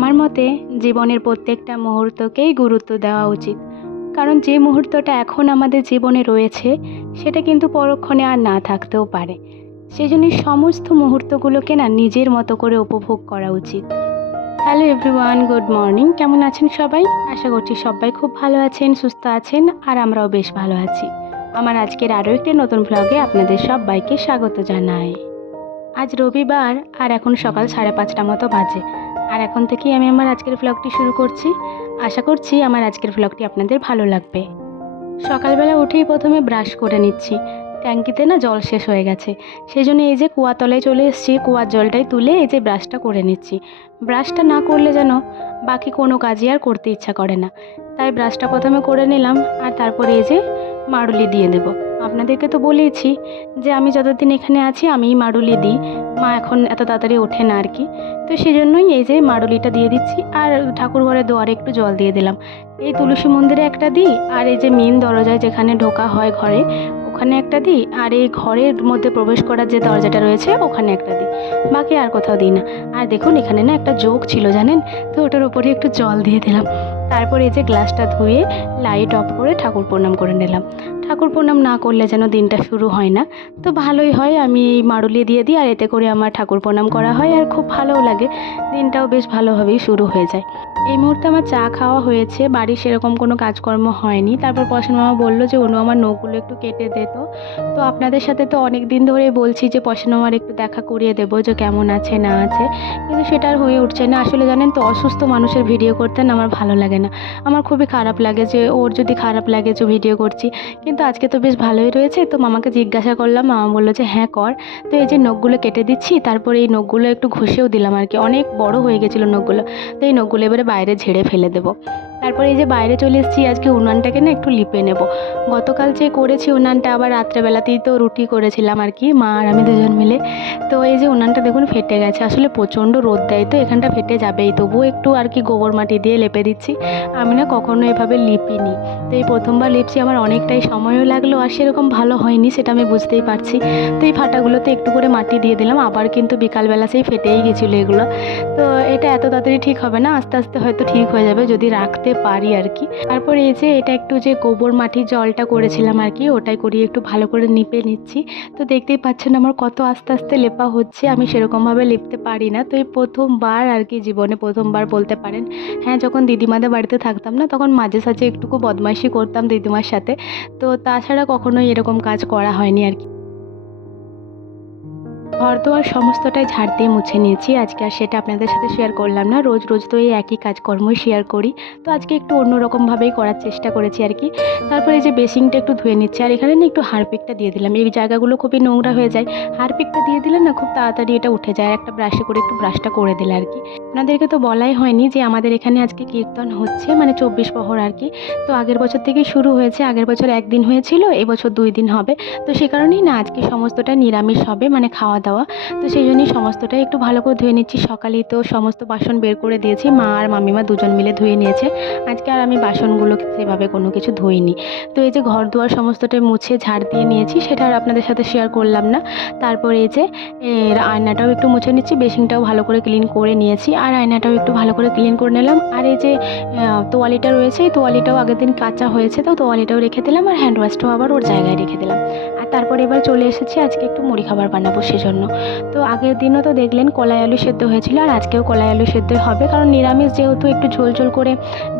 আমার মতে জীবনের প্রত্যেকটা মুহূর্তকেই গুরুত্ব দেওয়া উচিত। কারণ যে মুহূর্তটা এখন আমাদের জীবনে রয়েছে সেটা কিন্তু পরক্ষণে আর না থাকতেও পারে। সেজন্যই সমস্ত মুহূর্তগুলোকে না নিজের মতো করে উপভোগ করা উচিত। Hello everyone, good morning. কেমন আছেন সবাই? আশা করছি সবাই খুব ভালো আছেন, সুস্থ আছেন, আর আমরাও বেশ ভালো আছি। আমার আজকের আরও একটি নতুন ভ্লগে আপনাদের সবাইকে স্বাগত জানাই। আজ রবিবার আর এখন সকাল 5:30 মতো বাজে। আর এখন থেকেই আমি আমার আজকের ভ্লগটি শুরু করছি। আশা করছি আমার আজকের ভ্লগটি আপনাদের ভালো লাগবে। সকালবেলা উঠেই প্রথমে ব্রাশ করে নিচ্ছি। ট্যাঙ্কিতে না জল শেষ হয়ে গেছে, সেই জন্য এই যে কুয়ার তলায় চলে এসেছি, কুয়ার জলটাই তুলে এই যে ব্রাশটা করে নিচ্ছি। ব্রাশটা না করলে যেন বাকি কোনো কাজই আর করতে ইচ্ছা করে না, তাই ব্রাশটা প্রথমে করে নিলাম। আর তারপরে এই যে মাড়ুলি দিয়ে দেব। আপনাদেরকে তো বলেইছি যে আমি যতদিন এখানে আছি আমিই মাড়ুলি দিই, মা এখন এত তাড়াতাড়ি ওঠে না আর কি। তো সেই জন্যই এই যে মাড়ুলিটা দিয়ে দিচ্ছি। আর ঠাকুর ঘরের দুয়ারে একটু জল দিয়ে দিলাম। এই তুলসী মন্দিরে একটা দিই, আর এই যে মেন দরজায় যেখানে ঢোকা হয় ঘরে ওখানে একটা দিই, আর এই ঘরের মধ্যে প্রবেশ করার যে দরজাটা রয়েছে ওখানে একটা দিই, বাকি আর কোথাও দিই না। আর দেখুন এখানে না একটা জোক ছিল জানেন, তো ওটার উপরে একটু জল দিয়ে দিলাম। তারপর এই যে গ্লাসটা ধুয়ে লাইট অফ করে ঠাকুর প্রণাম করে নিলাম। ঠাকুর প্রণাম না করলে যেন দিনটা শুরু হয় না, তো ভালোই হয় আমি এই মাড়ুলি দিয়ে দিই, আর এতে করে আমার ঠাকুর প্রণাম করা হয় আর খুব ভালোও লাগে, দিনটাও বেশ ভালোভাবেই শুরু হয়ে যায়। এই মুহূর্তে আমার চা খাওয়া হয়েছে, বাড়ির সেরকম কোনো কাজকর্ম হয়নি। তারপর পশন মামা বললো যে অনু আমার নখগুলো একটু কেটে দে। তো আপনাদের সাথে তো অনেক দিন ধরে বলছি যে পশন মামার একটু দেখা করিয়ে দেবো যে কেমন আছে না আছে, কিন্তু সেটা আর হয়ে উঠছে না। আসলে জানেন তো, অসুস্থ মানুষের ভিডিও করতে না আমার ভালো লাগে না। আমার খুবই খারাপ লাগে যে ওর যদি খারাপ লাগে যে ভিডিও করছি, কিন্তু আজকে তো বেশ ভালোই রয়েছে। তো মামাকে জিজ্ঞাসা করলাম, মামা বললো যে হ্যাঁ কর। তো এই যে নখগুলো কেটে দিচ্ছি, তারপরে এই নখগুলো একটু ঘষেও দিলাম আর কি, অনেক বড় হয়ে গেছিলো নখগুলো। তো এই নখগুলো এবারে বাইরে ঝেড়ে ফেলে দেবো। তারপরে এই যে বাইরে চলে এসেছি, আজকে উনানটাকে না একটু লিপে নেব। গতকাল যে করেছি উনানটা, আবার রাত্রেবেলাতেই তো রুটি করেছিলাম আর কি, মা আর আমি দুজন মিলে। তো এই যে উনানটা দেখুন ফেটে গেছে, আসলে প্রচণ্ড রোদ দেয় তো এখানটা ফেটে যাবেই, তবুও একটু আর কি গোবর মাটি দিয়ে লেপে দিচ্ছি। আমি না কখনো এভাবে লিপিনি, তো এই প্রথমবার লিপছি। আমার অনেকটাই সময়ও লাগলো, আর সেরকম ভালো হয়নি সেটা আমি বুঝতেই পারছি। তো এই ফাটাগুলোতে একটু করে মাটি দিয়ে দিলাম, আবার কিন্তু বিকালবেলা সেই ফেটেই গেছিলো এগুলো। তো এটা এত তাড়াতাড়ি ঠিক হবে না, আস্তে আস্তে হয়তো ঠিক হয়ে যাবে যদি রাখতে পারি আর কি। তারপর এই যে এটা একটু যে গোবর মাটির জলটা করেছিলাম আর কি, ওটাই করিয়ে একটু ভালো করে নিপে নিচ্ছি। তো দেখতেই পাচ্ছেন আমার কত আস্তে আস্তে লেপা হচ্ছে, আমি সেরকমভাবে লিপতে পারি না। তো এই প্রথমবার আর কি, জীবনে প্রথমবার বলতে পারেন। হ্যাঁ, যখন দিদিমাদের বাড়িতে থাকতাম না তখন মাঝে সাঝে একটুকু বদমাইশি করতাম দিদিমার সাথে, তো তাছাড়া কখনোই এরকম কাজ করা হয়নি আর কি। ঘর দোয়ার সমস্তটাই ঝাড় দিয়ে মুছে নিয়েছি আজকে, আর সেটা আপনাদের সাথে শেয়ার করলাম না। রোজ রোজ তো এই একই কাজকর্মই শেয়ার করি, তো আজকে একটু অন্যরকমভাবেই করার চেষ্টা করেছি আর কি। তারপরে এই যে বেসিনটা একটু ধুয়ে নিচ্ছি, আর এখানে না একটু হারপিকটা দিয়ে দিলাম। এই জায়গাগুলো খুবই নোংরা হয়ে যায়, হারপিকটা দিয়ে দিলে না খুব তাড়াতাড়ি এটা উঠে যায়। আর একটা ব্রাশে করে একটু ব্রাশটা করে দিলে আর কি। আপনাদেরকে তো বলাই হয়নি যে আমাদের এখানে আজকে কীর্তন হচ্ছে, মানে 24 প্রহর আর কি। তো আগের বছর থেকেই শুরু হয়েছে, আগের বছর একদিন হয়েছিল, এবছর 2 দিন হবে। তো সে কারণেই না আজকে সমস্তটা নিরামিষ হবে, মানে খাওয়া দাওয়া। তো সেই জন্যই সমস্তটাই একটু ভালো করে ধুয়ে নিচ্ছি। সকালেই তো সমস্ত বাসন বের করে দিয়েছি, মা আর মামিমা দুজন মিলে ধুয়ে নিয়েছে। আজকে আর আমি বাসনগুলো সেভাবে কোনো কিছু ধুইনি। তো এই যে ঘর দুয়ার সমস্তটাই মুছে ঝাড় দিয়ে নিয়েছি, সেটা আর আপনাদের সাথে শেয়ার করলাম না। তারপরে এই যে আয়নাটাও একটু মুছে নিচ্ছি, বেসিনটাও ভালো করে ক্লিন করে নিয়েছি, আর আয়নাটাও একটু ভালো করে ক্লিন করে নিলাম। আর এই যে তোয়ালিটা রয়েছে, এই তোয়ালিটাও আগের দিন কাচা হয়েছে, তো তোয়ালিটাও রেখে দিলাম, আর হ্যান্ড ওয়াশটাও আবার ওর জায়গায় রেখে দিলাম। আর তারপরে এবার চলে এসেছি আজকে একটু মুড়ি খাবার বানাবো সেজন্য। তো আগের দিনও তো দেখলেন কলাই আলু সেদ্ধ হয়েছিল, আর আজকেও কলাই আলু সেদ্ধ হবে, কারণ নিরামিষ যেহেতু একটু ঝোল ঝোল করে,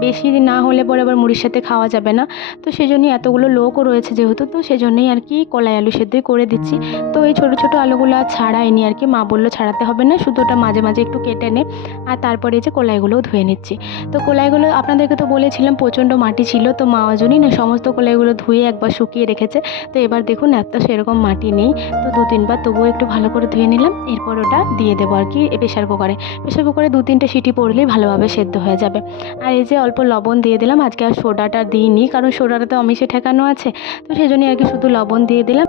বেশি না হলে পরে আবার মুড়ির সাথে খাওয়া যাবে না। তো সেজন্যই এতগুলো লোকও রয়েছে যেহেতু, তো সেজন্যই আর কি কলাই আলু সেদ্ধই করে দিচ্ছি। তো এই ছোটো ছোটো আলুগুলো আর ছাড়াইনি আর কি, মা বললো ছাড়াতে হবে না, শুধু ওটা মাঝে মাঝে একটু কেটে নে। আর তারপরে যে কলাইগুলোও ধুয়ে নিচ্ছি। তো কলাইগুলো আপনাদেরকে তো বলেছিলাম প্রচণ্ড মাটি ছিল, তো মা ওজনই না সমস্ত কলাইগুলো ধুয়ে একবার শুকিয়ে রেখেছে। তো এবার দেখুন এত সেরকম মাটি নেই, তো 2-3 বার তবুও একটু ভালো করে ধুয়ে নিলাম। এরপর ওটা দিয়ে দেবো আর কি প্রেশার কুকারে। প্রেশার কুকারে 2-3টে সিটি পড়লেই ভালোভাবে সেদ্ধ হয়ে যাবে। আর এই যে অল্প লবণ দিয়ে দিলাম, আজকে আর সোডাটা দিইনি, কারণ সোডাটা তো আমিষে ঠেকানো আছে, তো সেজন্যই আর কি শুধু লবণ দিয়ে দিলাম।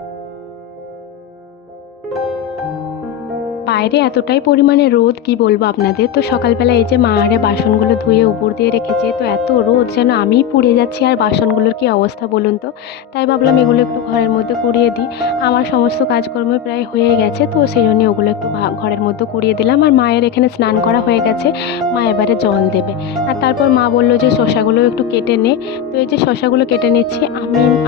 বাইরে এতটাই পরিমাণে রোদ কি বলবো আপনাদের। তো সকালবেলা এই যে মা আরে বাসনগুলো ধুয়ে উপর দিয়ে রেখেছে, তো এত রোদ যেন আমিই পুড়ে যাচ্ছি। আর বাসনগুলোর কি অবস্থা বলুন তো। তাই ভাবলাম এগুলো একটু ঘরের মধ্যে কুড়িয়ে দিই। আমার সমস্ত কাজকর্ম প্রায় হয়ে গেছে, তো সেই জন্যই ওগুলো একটু ঘরের মধ্যে কুড়িয়ে দিলাম। আর মায়ের এখানে স্নান করা হয়ে গেছে, মা এবারে জল দেবে। আর তারপর মা বললো যে শসাগুলো একটু কেটে নে। তো এই যে শসাগুলো কেটে নিচ্ছি।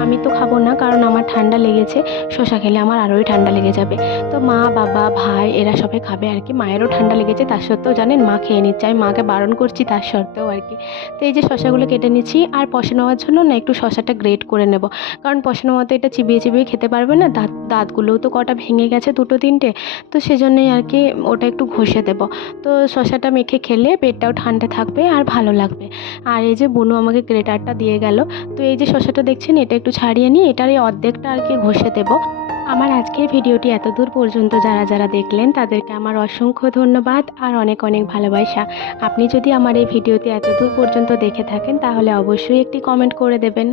আমি তো খাবো না, কারণ আমার ঠান্ডা লেগেছে। শসা খেলে আমার আরোই ঠান্ডা লেগে যাবে। তো মা, বাবা, ভাই এরা সবাই খাবে আর কি। মায়েরও ঠান্ডা লেগেছে, তার সত্ত্বেও জানেন মা খেয়ে নিচ্ছে। আমি মাকে বারণ করছি তার সত্ত্বেও আর কি। তো এই যে শসাগুলো কেটে নিচ্ছি। আর পশে নেওয়ার জন্য না একটু শসাটা গ্রেট করে নেব, কারণ পশে নেওয়াতে এটা চিবিয়ে চিবিয়ে খেতে পারবে না। দাঁতগুলোও তো কটা ভেঙে গেছে, দুটো তিনটে। তো সেজন্যই আর কি ওটা একটু ঘষে দেব। তো শসাটা মেখে খেলে পেটটাও ঠান্ডা থাকবে আর ভালো লাগবে। আর এই যে বুনু আমাকে গ্রেটারটা দিয়ে গেল। তো এই যে শসাটা দেখছেন, এটা একটু ছাড়িয়ে নিই, এটার এই অর্ধেকটা আর কি ঘষে দেবো। আমার আজকের ভিডিওটি এতদূর পর্যন্ত যারা যারা দেখলেন তাদেরকে আমার অসংখ্য ধন্যবাদ আর অনেক অনেক ভালোবাসা। আপনি যদি আমার এই ভিডিওটি এতদূর পর্যন্ত দেখে থাকেন তাহলে অবশ্যই একটি কমেন্ট করে দেবেন।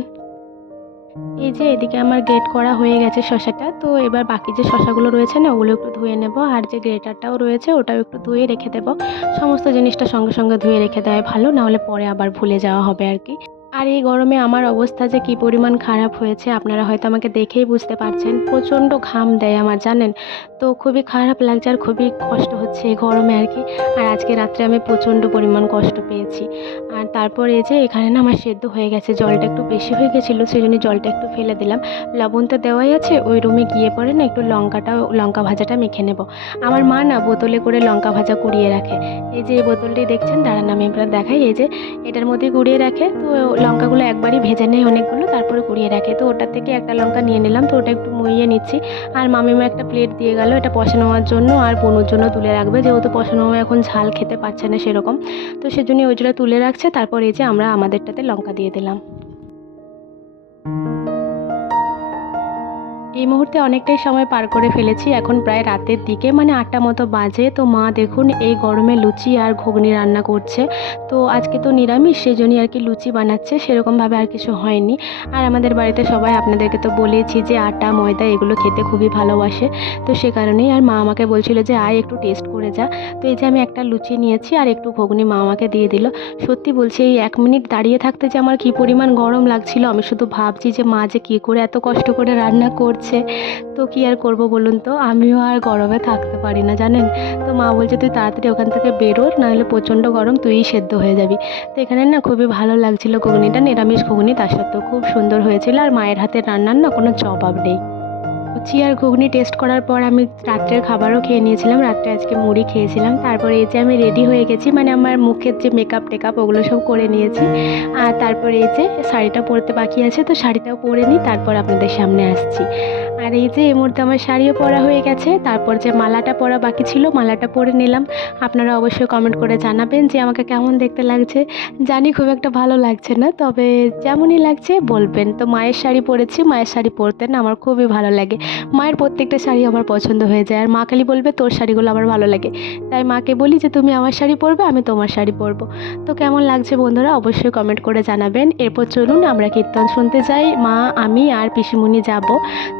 এই যে এদিকে আমার গ্রেট করা হয়ে গেছে শসাটা। তো এবার বাকি যে শসাগুলো রয়েছে না ওগুলো একটু ধুয়ে নেব। আর যে গ্রেটারটাও রয়েছে ওটাও একটু ধুয়ে রেখে দেব। সমস্ত জিনিসটা সঙ্গে সঙ্গে ধুয়ে রেখে দেওয়া ভালো, নাহলে পরে আবার ভুলে যাওয়া হবে আর কি। আর এই গরমে আমার অবস্থা যে কী পরিমাণ খারাপ হয়েছে আপনারা হয়তো আমাকে দেখেই বুঝতে পারছেন। প্রচণ্ড ঘাম দেয় আমার, জানেন। তো খুবই খারাপ লাগছে আর খুবই কষ্ট হচ্ছে এই গরমে আর কি। আর আজকে রাত্রে আমি প্রচণ্ড পরিমাণ কষ্ট পেয়েছি। আর তারপর এই যে এখানে না আমার সেদ্ধ হয়ে গেছে, জলটা একটু বেশি হয়ে গেছিলো, সেই জন্য জলটা একটু ফেলে দিলাম। লবণ তো দেওয়াই আছে, ওই রুমে গিয়ে পরে না একটু লঙ্কা ভাজাটা মেখে নেব। আমার মা না বোতলে করে লঙ্কা ভাজা কুড়িয়ে রাখে। এই যে এই বোতলটি দেখছেন, দাঁড়ান আমি এবার দেখাই। এই যে এটার মধ্যে কুড়িয়ে রাখে। তো লঙ্কাগুলো একবারই ভেজে নেয় অনেকগুলো, তারপরে কুড়িয়ে রাখে। তো ওটার থেকে একটা লঙ্কা নিয়ে নিলাম, তো ওটা একটু মুইয়ে নিচ্ছি। আর মামিমা একটা প্লেট দিয়ে গেল, এটা পশে নেওয়ার জন্য আর বনুর জন্য তুলে রাখবে, যেহেতু পশে নেওয়া এখন ঝাল খেতে পারছে না সেরকম। তো সেজন্য ওই জন্য তুলে রাখছে। তারপর এই যে আমরা আমাদেরটাতে লঙ্কা দিয়ে দিলাম। এই মুহূর্তে অনেকটাই সময় পার করে ফেলেছি, এখন প্রায় রাতের দিকে, মানে 8টা মতো বাজে। তো মা দেখুন এই গরমে লুচি আর ঘুগনি রান্না করছে। তো আজকে তো নিরামিষ, সেজন্যই আর কি লুচি বানাচ্ছে, সেরকমভাবে আর কিছু হয়নি। আর আমাদের বাড়িতে সবাই আপনাদেরকে তো বলেছি যে আটা ময়দা এগুলো খেতে খুবই ভালোবাসে। তো সে কারণেই আর মা আমাকে বলছিল যে আয় একটু টেস্ট করে যা। তো এই যে আমি একটা লুচি নিয়েছি আর একটু ঘুগনি মা আমাকে দিয়ে দিল। সত্যি বলছি এই 1 মিনিট দাঁড়িয়ে থাকতে যে আমার কী পরিমাণ গরম লাগছিল, আমি শুধু ভাবছি যে মা যে কী করে এত কষ্ট করে রান্না করছে। তো কি আর করব বলুন তো, আমিও আর গরমে থাকতে পারি না, জানেন। তো মা বলছে তুই তাড়াতাড়ি ওখান থেকে বেরো, নাহলে প্রচণ্ড গরম, তুইই সেদ্ধ হয়ে যাবি। তো এখানে না খুবই ভালো লাগছিল ঘুগনিটা, নিরামিষ ঘুগনি, তার সত্ত্বেও খুব সুন্দর হয়েছিল। আর মায়ের হাতের রান্নার না কোনো জবাব নেই। লুচি আর ঘুগনি টেস্ট করার পর আমি রাত্রের খাবারও খেয়ে নিয়েছিলাম। রাত্রে আজকে মুড়ি খেয়েছিলাম। তারপরে এই যে আমি রেডি হয়ে গেছি, মানে আমার মুখের যে মেকআপ টেকআপ ওগুলো সব করে নিয়েছি। আর তারপরে এই যে শাড়িটা পরতে বাকি আছে, তো শাড়িটাও পরে নিই, তারপর আপনাদের সামনে আসছি। আর এই যে এই মুহূর্তে আমার শাড়িও পরা হয়ে গেছে। তারপর যে মালাটা পরা বাকি ছিল, মালাটা পরে নিলাম। আপনারা অবশ্যই কমেন্ট করে জানাবেন যে আমাকে কেমন দেখতে লাগছে। জানি খুব একটা ভালো লাগছে না, তবে যেমনই লাগছে বলবেন। তো মায়ের শাড়ি পরেছি, মায়ের শাড়ি পরতে না আমার খুবই ভালো লাগে। মায়ের প্রত্যেকটা শাড়ি আমার পছন্দ হয়ে যায়। আর মা খালি বলবে তোর শাড়িগুলো আমার ভালো লাগে। তাই মাকে বলি যে তুমি আমার শাড়ি পরবে, আমি তোমার শাড়ি পরবো। তো কেমন লাগছে বন্ধুরা অবশ্যই কমেন্ট করে জানাবেন। এরপর চলুন আমরা কীর্তন শুনতে যাই। মা, আমি আর পিসিমণি যাব।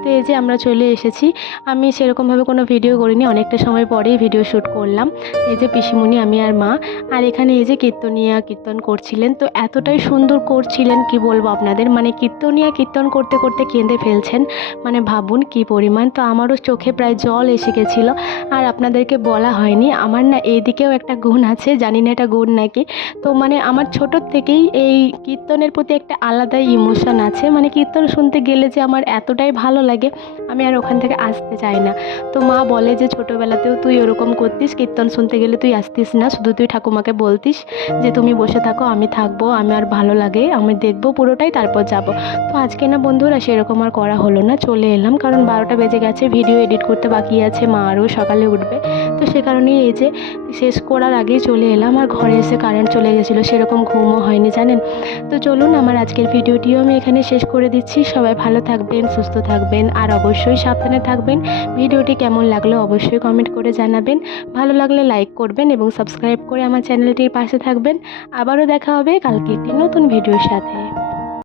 তো এই যে আমরা চলে এসেছি। আমি সেরকমভাবে কোনো ভিডিও করিনি, অনেকটা সময় পরেই ভিডিও শ্যুট করলাম। এই যে পিসিমণি, আমি আর মা। আর এখানে এই যে কীর্তনিয়া কীর্তন করছিলেন, তো এতটাই সুন্দর করছিলেন কি বলবো আপনাদের, মানে কীর্তনিয়া কীর্তন করতে করতে কেঁদে ফেলছেন, মানে ভাবুন কি পরিমাণ। তো আমারও চোখে প্রায় জল এসে গেছিলো। আর আপনাদেরকে বলা হয়নি, আমার না এইদিকেও একটা গুণ আছে, জানি না এটা গুণ নাকি। তো মানে আমার ছোটোর থেকেই এই কীর্তনের প্রতি একটা আলাদাই ইমোশন আছে, মানে কীর্তন শুনতে গেলে যে আমার এতটাই ভালো লাগে, আমি আর ওখান থেকে আসতে চাই না। তো মা বলে যে ছোটোবেলাতেও তুই ওরকম করতিস, কীর্তন শুনতে গেলে তুই আসতিস না, শুধু তুই ঠাকুমাকে বলতিস যে তুমি বসে থাকো, আমি থাকবো, আমার ভালো লাগে, আমি দেখবো পুরোটাই, তারপর যাব। তো আজকে না বন্ধুরা সেরকম আর করা হলো না, চলে এলাম, কারণ 12টা বেজে গেছে, ভিডিও এডিট করতে বাকি আছে, মা আরও সকালে উঠবে। তো সে কারণেই এই যে শেষ করার আগেই চলে এলাম। আর ঘরে এসে কারেন্ট চলে গেছিলো, সেরকম ঘুমও হয়নি, জানেন। তো চলুন আমার আজকের ভিডিওটিও আমি এখানে শেষ করে দিচ্ছি। সবাই ভালো থাকবেন, সুস্থ থাকবেন আর অবশ্যই সাবধানে থাকবেন। ভিডিওটি কেমন লাগলো অবশ্যই কমেন্ট করে জানাবেন। ভালো লাগলে লাইক করবেন এবং সাবস্ক্রাইব করে আমার চ্যানেলটির পাশে থাকবেন। আবারও দেখা হবে কালকে একটি নতুন ভিডিওর সাথে।